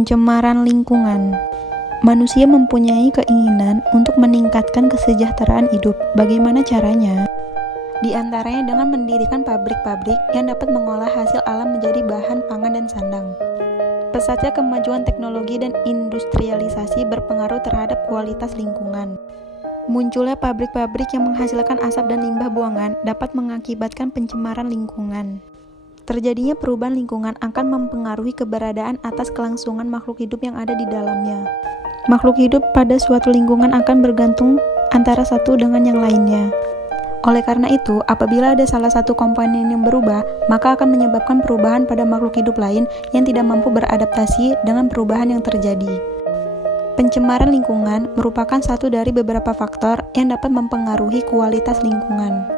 Pencemaran lingkungan. Manusia mempunyai keinginan untuk meningkatkan kesejahteraan hidup. Bagaimana caranya? Di antaranya dengan mendirikan pabrik-pabrik yang dapat mengolah hasil alam menjadi bahan pangan dan sandang. Pesatnya kemajuan teknologi dan industrialisasi berpengaruh terhadap kualitas lingkungan. Munculnya pabrik-pabrik yang menghasilkan asap dan limbah buangan dapat mengakibatkan pencemaran lingkungan. Terjadinya perubahan lingkungan akan mempengaruhi keberadaan atas kelangsungan makhluk hidup yang ada di dalamnya. Makhluk hidup pada suatu lingkungan akan bergantung antara satu dengan yang lainnya. Oleh karena itu, apabila ada salah satu komponen yang berubah, maka akan menyebabkan perubahan pada makhluk hidup lain yang tidak mampu beradaptasi dengan perubahan yang terjadi. Pencemaran lingkungan merupakan satu dari beberapa faktor yang dapat mempengaruhi kualitas lingkungan.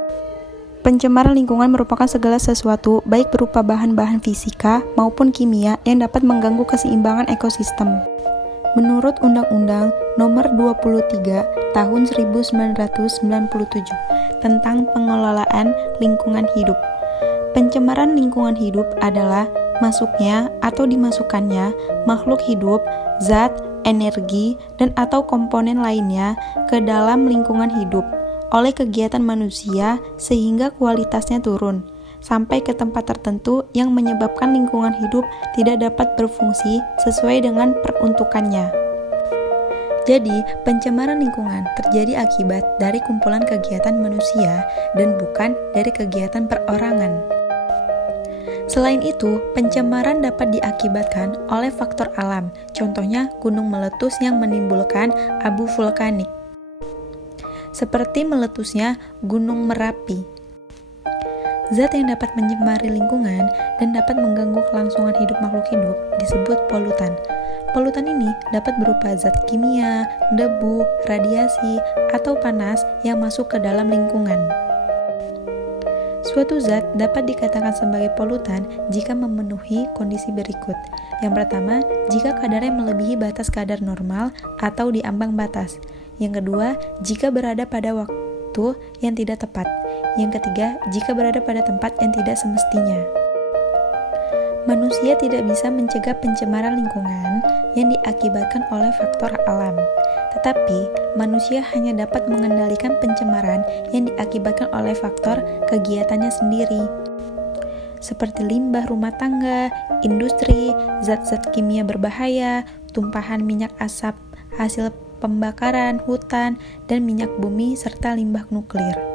Pencemaran lingkungan merupakan segala sesuatu, baik berupa bahan-bahan fisika maupun kimia yang dapat mengganggu keseimbangan ekosistem. Menurut Undang-Undang Nomor 23 Tahun 1997 tentang Pengelolaan Lingkungan Hidup, pencemaran lingkungan hidup adalah masuknya atau dimasukkannya makhluk hidup, zat, energi, dan atau komponen lainnya ke dalam lingkungan hidup oleh kegiatan manusia sehingga kualitasnya turun, sampai ke tempat tertentu yang menyebabkan lingkungan hidup tidak dapat berfungsi sesuai dengan peruntukannya. Jadi, pencemaran lingkungan terjadi akibat dari kumpulan kegiatan manusia dan bukan dari kegiatan perorangan. Selain itu, pencemaran dapat diakibatkan oleh faktor alam, contohnya gunung meletus yang menimbulkan abu vulkanik, seperti meletusnya Gunung Merapi. Zat yang dapat mencemari lingkungan dan dapat mengganggu kelangsungan hidup makhluk hidup disebut polutan. Polutan ini dapat berupa zat kimia, debu, radiasi, atau panas yang masuk ke dalam lingkungan. Suatu zat dapat dikatakan sebagai polutan jika memenuhi kondisi berikut. Yang pertama, jika kadarnya melebihi batas kadar normal atau di ambang batas. Yang kedua, jika berada pada waktu yang tidak tepat. Yang ketiga, jika berada pada tempat yang tidak semestinya. Manusia tidak bisa mencegah pencemaran lingkungan yang diakibatkan oleh faktor alam. Tetapi, manusia hanya dapat mengendalikan pencemaran yang diakibatkan oleh faktor kegiatannya sendiri. Seperti limbah rumah tangga, industri, zat-zat kimia berbahaya, tumpahan minyak asap hasil pembakaran hutan dan minyak bumi serta limbah nuklir.